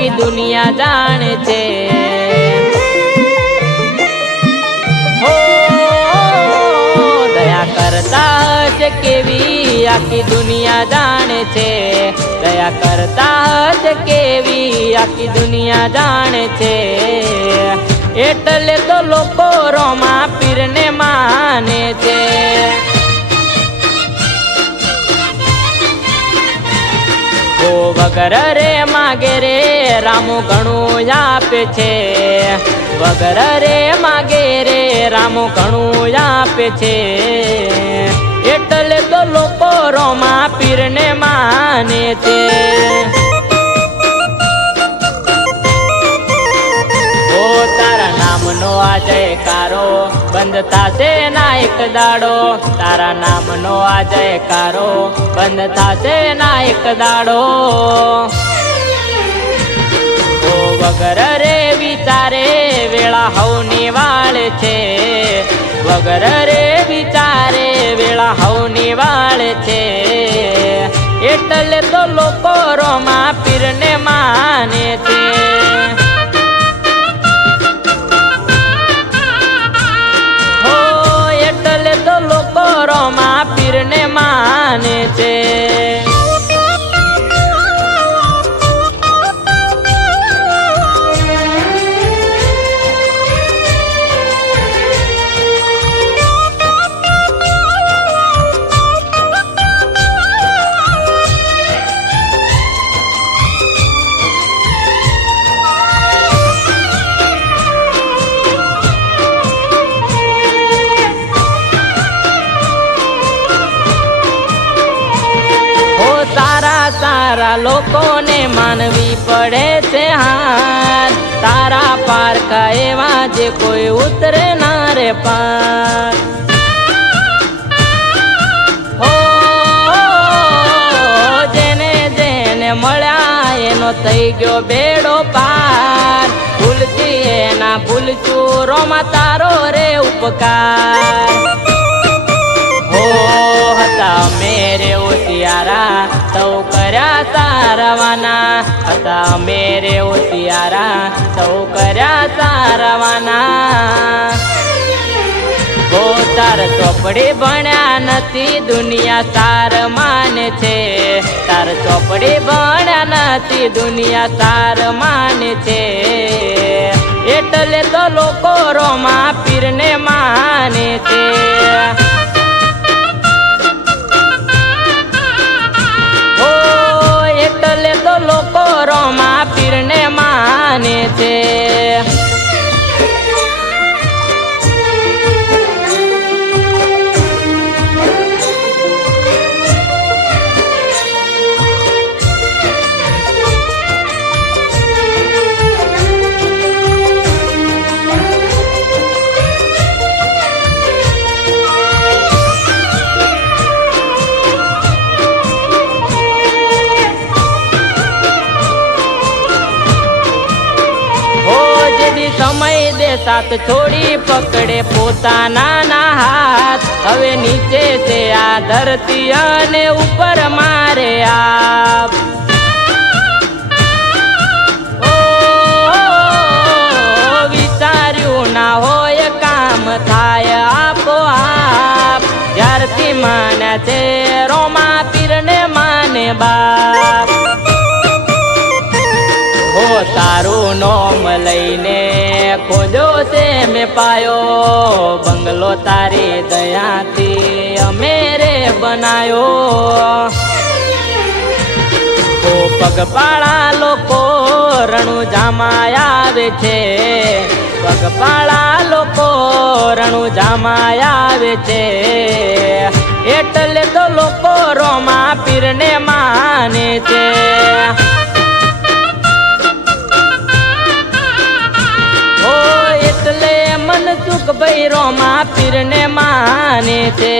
આખી દુનિયા જાણે છે। હો દયા કરતા હશે કેવી આખી દુનિયા જાણે છે। દયા કરતા હશે કેવી આખી દુનિયા જાણે છે। એટલે તો લોકો રોમા પીરને માને છે। ઓ વગર રે માગે રે રામો ઘણું આપે છે। વગર રે માગે રે રામો ઘણું આપે છે। એટલે તો લોકો રોમા પીરને માને છે। ઓ તારા નામનો આ જયકારો બંધ થાશે ના એક દાડો। તારા નામનો આ જયકારો બંધ થાશે ના એક દાડો। ઓ વગર રે વિચારે વેળા હવની વાળ છે। વગર રે વિચારે વેળા હવની વાળ છે। એટલે તો લોકો રોમા પીરને માને છે। રોમા પીરને માને છે। તારા લોકોને માનવી પડે છે હાર। તારા પારકા એવા જે કોઈ ઉતરે ના રે પાર। હો જેને જેને મળ્યા એનો થઈ ગયો બેડો પાર। ભૂલથી એના ભૂલચું રોમા તારો રે ઉપકાર। હો હતા મેરે ઓતિયારા સૌ કર્યા સારવાના। હતા મેરે ઓતિયારા સૌ કર્યા સારવાના। હો તાર ચોપડી ભણ્યા નથી દુનિયા તાર માને છે। તાર ચોપડી ભણ્યા નથી દુનિયા તાર માને છે। એટલે તો લોકો રોમા પીરને માને છે। એટલે તો લોકો રોમા પીરને માને છે। સમય દે સાથ છોડી પકડે પોતાના ના હાથ। હવે નીચે છે આ ધરતી અને ઉપર મારે આપ। ઓ વિચાર્યું ના હોય કામ થાય આપોઆપ। જ્યારથી માન્યા છે રોમા પીરને માને બાપ। હો તારું નોમ લઈને ખોજો છે મેં પાયો। બંગલો તારી દયાથી અમે રે બનાયો। ઓ પગપાળા લોકો રણુજામાં આવે છે। પગપાળા લોકો રણુજામાં આવે છે। એટલે તો લોકો રોમા પીરને માને છે। એટલે મનસુખ ભાઈ રોમા પીરને માને છે।